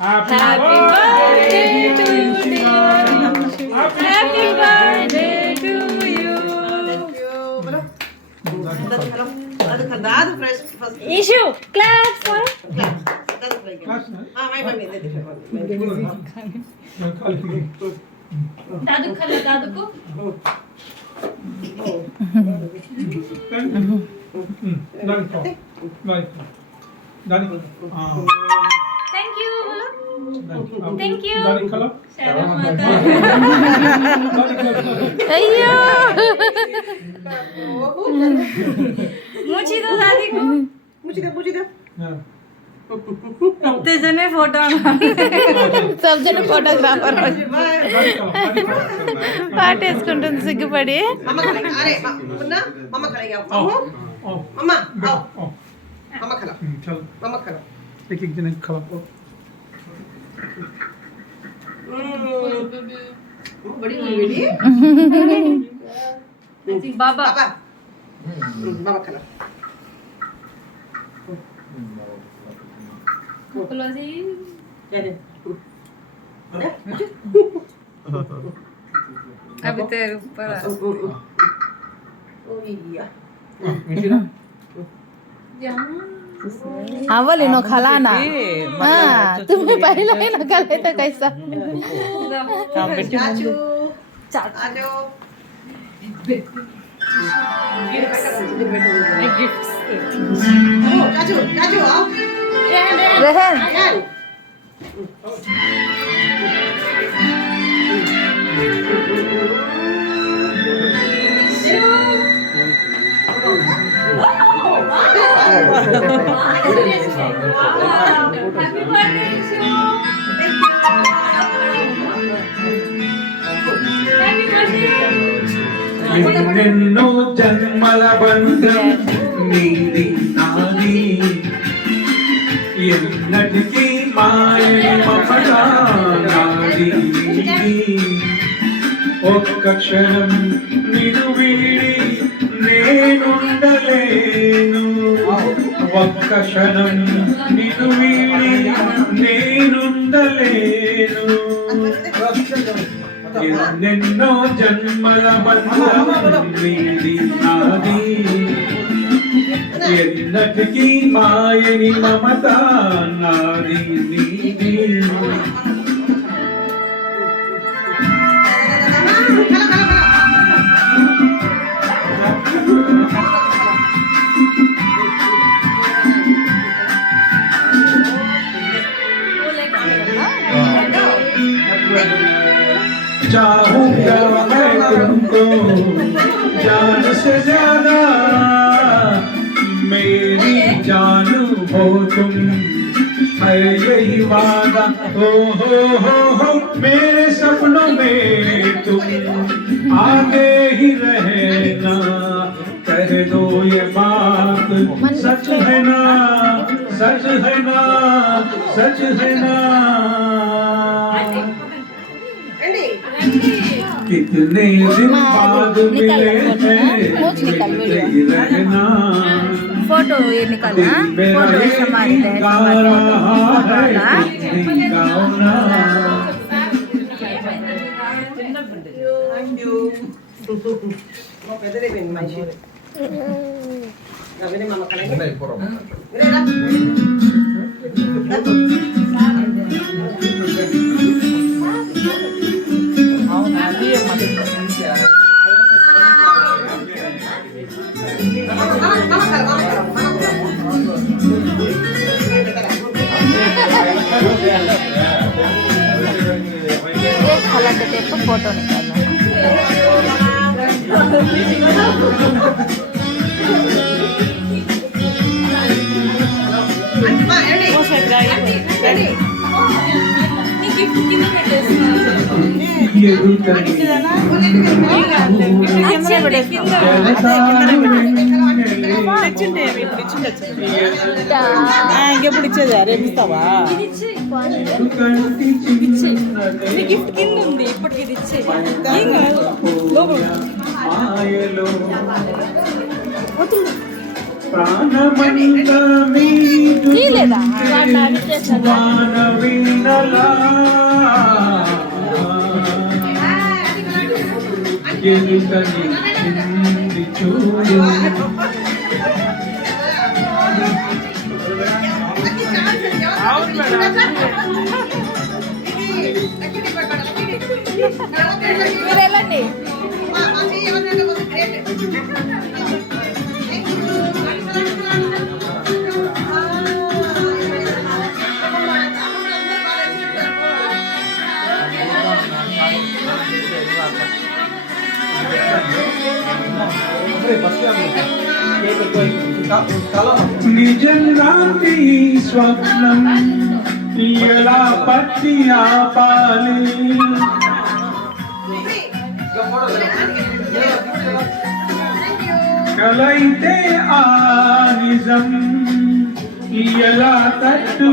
Happy birthday to you happy birthday to you दादू fresh first issue clap for दादू fry my mummy दे दे दादू खा दादू को थैंक यू बोलो थैंक यू अय्यो मुझे दो दादी को मुझे दे तेजने फोटो सब जन फोटोग्राफर పాటేసుకుంటుంది సిగ్గుపడి मम्मा खाएगा अरे मुन्ना मम्मा खाएगा मम्मा आओ मम्मा खा चल मम्मा खा एक एक जन खाओ बड़ी बेटी बाबा बाबा बाबा खा क्लोजी दे दे अभी तेरे ऊपर ओ या अव्वल इनो खलाना हाँ तुम्हें पहले ही ना खलाए तो कैसा चाचू चाचू चाचू चाचू आओ रहन ఎన్నెన్నో జన్మల బంధం నీది నాది ఎన్నటికీ మాయని మమత నాది నీది ఒక్క క్షణం నిన్ను వీడి నేనుండలేను ఒక్క క్షణం నిన్ను వీడి నేనుండలేను ఎన్నెన్నో జన్మల బంధం నీది నాది ఎన్నటికీ మాయని మమత నాది నీది चाहूंगा मैं तुमको जान से ज्यादा मेरी जान हो तुम है यही वादा हो मेरे सपनों में तुम आगे ही रहना कह दो ये बात सच है ना सच है ना सच है ना कितने दिन बाद मिले हैं रहना फोटो ये निकालना फोटो समाते खाला के देखो फोटो निकालना ఇంకెప్పుడు ఇచ్చేదా రేపు ఇస్తావా గిఫ్ట్ కింద ఉంది ఇప్పటికి ఇది ఇచ్చే లేదా ఎదుటని నింది చూడు మీరు వెళ్ళండి. నిజంగా ఈ స్వప్నం ఎలా పట్టి ఆపాలి కలైతే ఆ నిజం ఎలా తట్టు